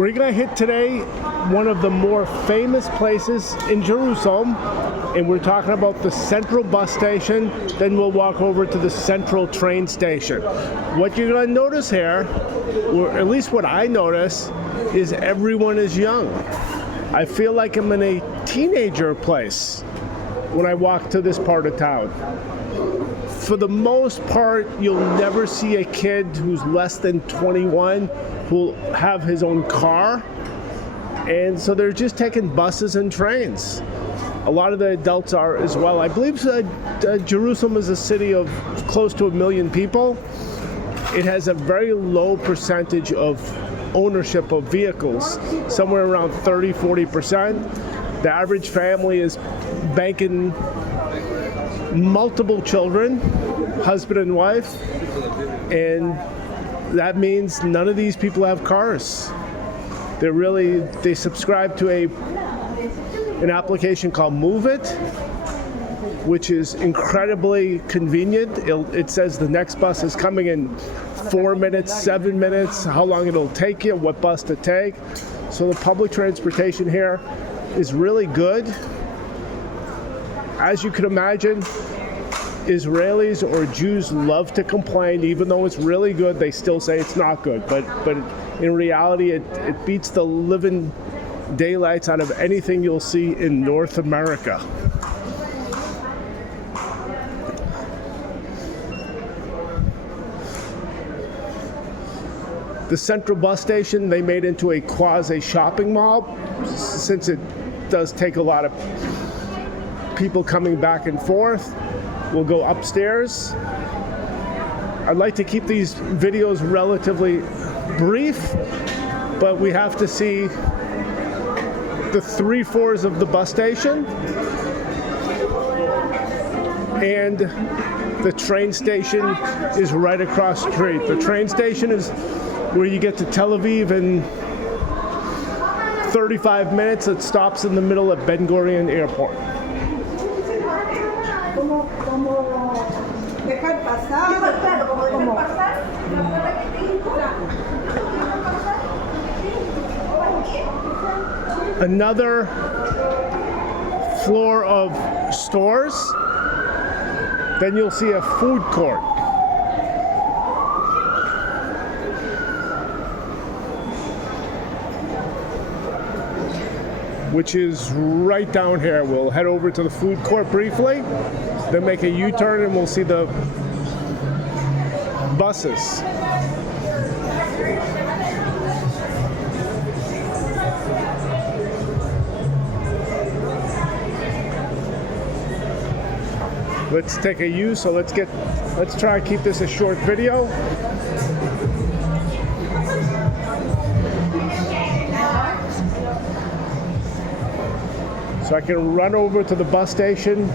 We're going to hit today one of the more famous places in Jerusalem, and we're talking about the Central Bus Station. Then we'll walk over to the Central Train Station. What you're going to notice here, or at least what I notice, is everyone is young. I feel like I'm in a teenager place when I walk to this part of town. For the most part, you'll never see a kid who's less than 21 who'll have his own car. And so they're just taking buses and trains. A lot of the adults are as well. I believe Jerusalem is a city of close to 1 million people. It has a very low percentage of ownership of vehicles, somewhere around 30-40%. The average family is banking multiple children, husband and wife, and that means none of these people have cars. They subscribe to an application called Move It, which is incredibly convenient. It says the next bus is coming in 4 minutes, 7 minutes, how long it'll take you, what bus to take. So the public transportation here is really good. As you can imagine, Israelis or Jews love to complain. Even though it's really good, they still say it's not good. But in reality, it beats the living daylights out of anything you'll see in North America. The Central Bus Station, they made into a quasi-shopping mall, since it does take a lot of people coming back and forth. We'll go upstairs. I'd like to keep these videos relatively brief, but we have to see the 3 floors of the bus station and the train station is right across the street. The train station is where you get to Tel Aviv in 35 minutes. It stops in the middle of Ben Gurion Airport. Another floor of stores. Then you'll see a food court. Which is right down here. We'll head over to the food court briefly, then make a U-turn and we'll see the buses. Let's take a U, so let's try and keep this a short video. So I can run over to the bus station,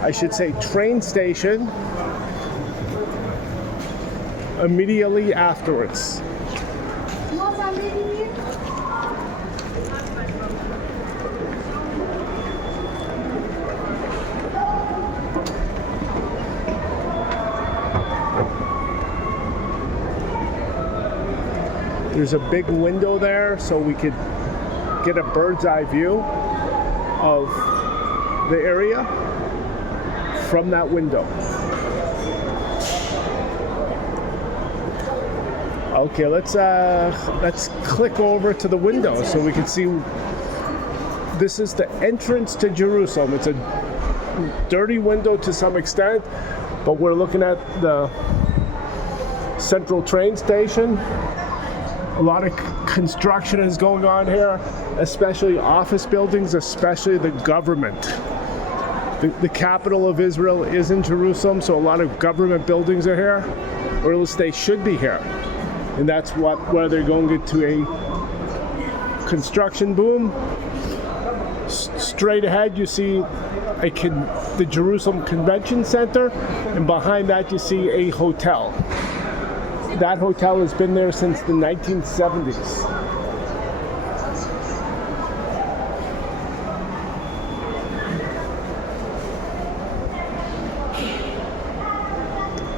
I should say train station, immediately afterwards. There's a big window there, so we could get a bird's eye view of the area from that window. Okay, let's click over to the window so we can see. This is the entrance to Jerusalem. It's a dirty window to some extent, but we're looking at the Central Train Station. A lot of construction is going on here, especially office buildings, especially the government. The capital of Israel is in Jerusalem, so a lot of government buildings are here, or at least they should be here. And that's where they're going into a construction boom. Straight ahead you see the Jerusalem Convention Center, and behind that you see a hotel. That hotel has been there since the 1970s.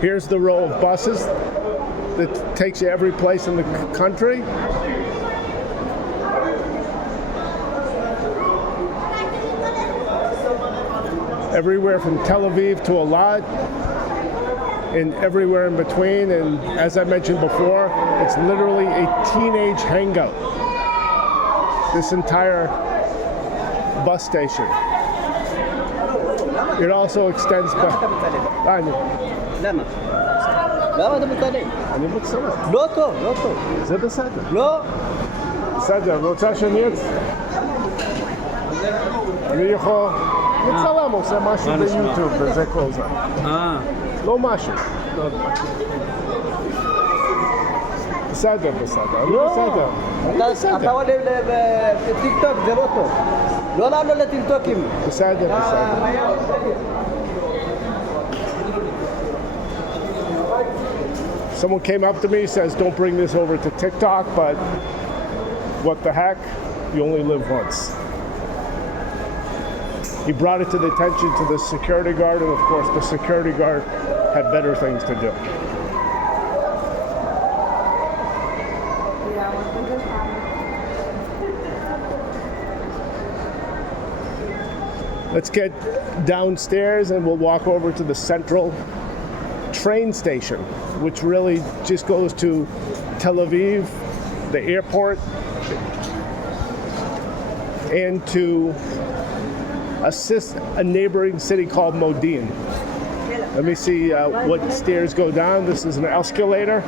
Here's the row of buses that takes you every place in the country. everywhere from Tel Aviv to Eilat, and everywhere in between. And as I mentioned before, it's literally a teenage hangout. This entire bus station. It also extends by... למה? למה אתה מתעלם? אני מצטער. לא טוב, לא טוב. זה בסדר. לא. בסדר, רוצה שאני אני יכול... מצלם, עושה משהו ביוטיוב וזה כל זה. לא משהו. בסדר, בסדר. אני בסדר. אתה עולה לטיקטוק, זה לא טוב. לא לעלות לטיקטוקים. בסדר, בסדר. Someone came up to me, says, don't bring this over to TikTok, but what the heck? You only live once. He brought it to the attention to the security guard, and of course the security guard had better things to do. Let's get downstairs and we'll walk over to the central train station, which really just goes to Tel Aviv, the airport, and to assist a neighboring city called Modin. Let me see what stairs go down. This is an escalator,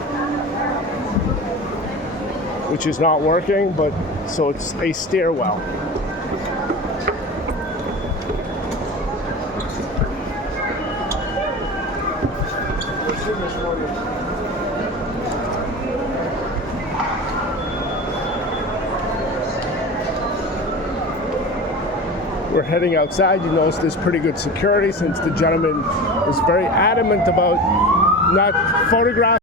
which is not working, but so it's a stairwell. We're heading outside. You notice there's pretty good security since the gentleman is very adamant about not photographing.